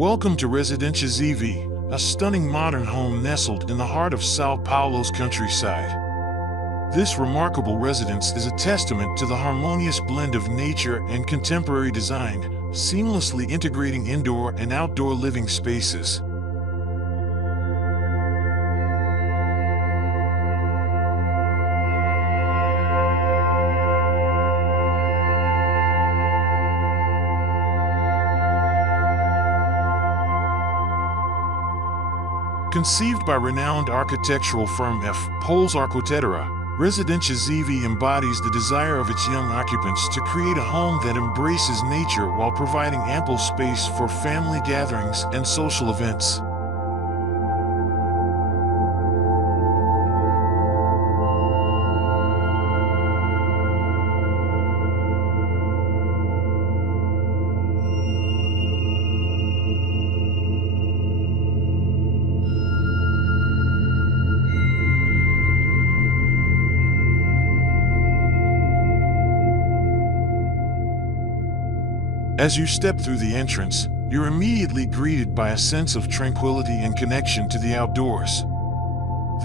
Welcome to Residência ZV, a stunning modern home nestled in the heart of São Paulo's countryside. This remarkable residence is a testament to the harmonious blend of nature and contemporary design, seamlessly integrating indoor and outdoor living spaces. Conceived by renowned architectural firm F. Pols Arquitetura, Residência ZV embodies the desire of its young occupants to create a home that embraces nature while providing ample space for family gatherings and social events. As you step through the entrance, you're immediately greeted by a sense of tranquility and connection to the outdoors.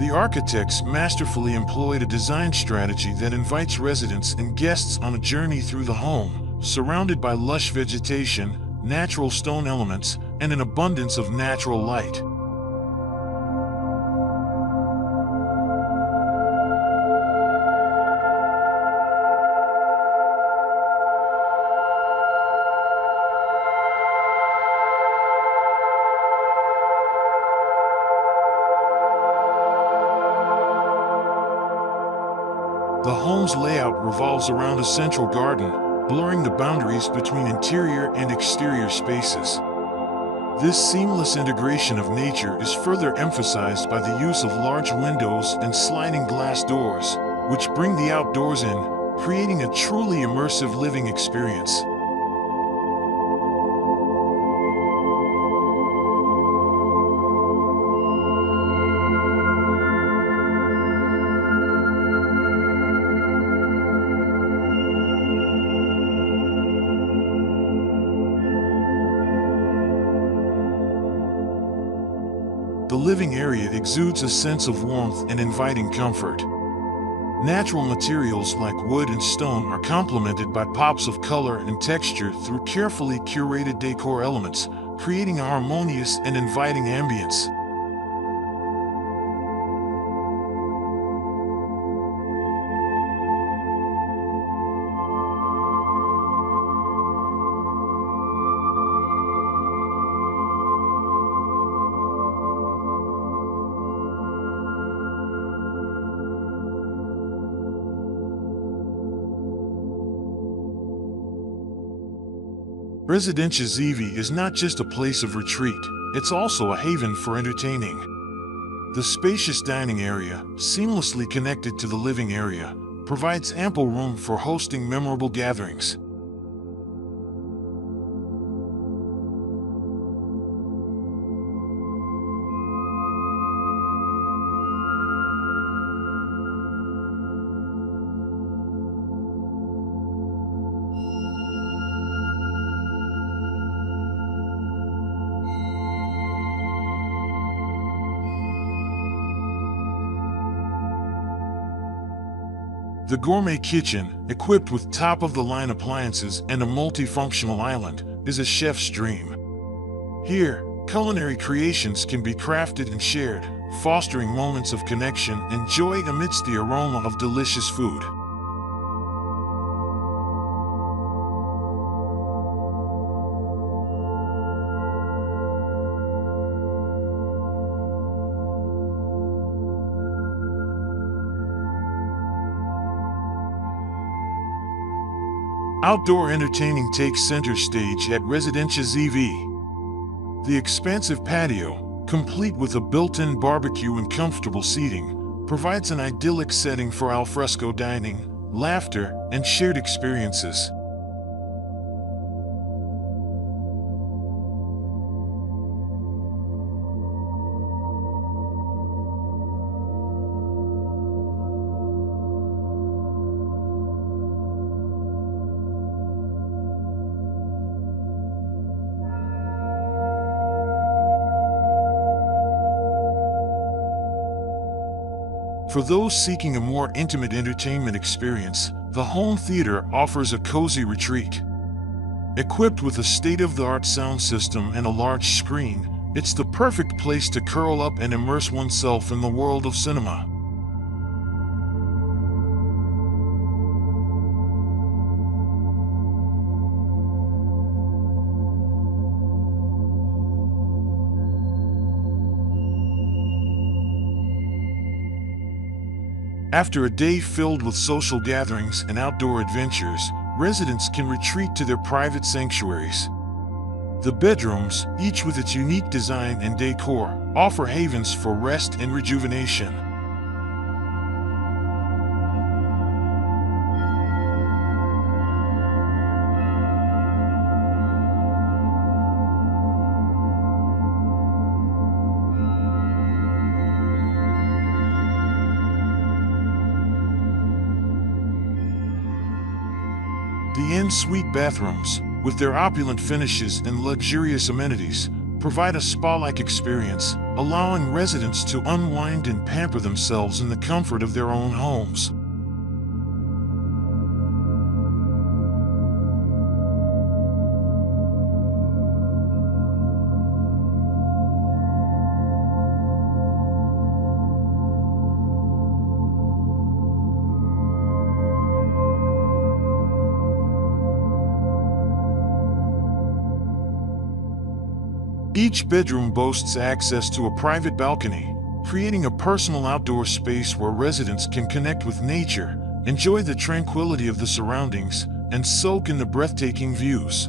The architects masterfully employed a design strategy that invites residents and guests on a journey through the home, surrounded by lush vegetation, natural stone elements, and an abundance of natural light. The home's layout revolves around a central garden, blurring the boundaries between interior and exterior spaces. This seamless integration of nature is further emphasized by the use of large windows and sliding glass doors, which bring the outdoors in, creating a truly immersive living experience. The living area exudes a sense of warmth and inviting comfort. Natural materials like wood and stone are complemented by pops of color and texture through carefully curated decor elements, creating a harmonious and inviting ambience. Residência ZV is not just a place of retreat, it's also a haven for entertaining. The spacious dining area, seamlessly connected to the living area, provides ample room for hosting memorable gatherings. The gourmet kitchen, equipped with top-of-the-line appliances and a multifunctional island, is a chef's dream. Here, culinary creations can be crafted and shared, fostering moments of connection and joy amidst the aroma of delicious food. Outdoor entertaining takes center stage at Residência ZV. The expansive patio, complete with a built-in barbecue and comfortable seating, provides an idyllic setting for alfresco dining, laughter, and shared experiences. For those seeking a more intimate entertainment experience, the home theater offers a cozy retreat. Equipped with a state-of-the-art sound system and a large screen, it's the perfect place to curl up and immerse oneself in the world of cinema. After a day filled with social gatherings and outdoor adventures, residents can retreat to their private sanctuaries. The bedrooms, each with its unique design and decor, offer havens for rest and rejuvenation. The en-suite bathrooms, with their opulent finishes and luxurious amenities, provide a spa-like experience, allowing residents to unwind and pamper themselves in the comfort of their own homes. Each bedroom boasts access to a private balcony, creating a personal outdoor space where residents can connect with nature, enjoy the tranquility of the surroundings, and soak in the breathtaking views.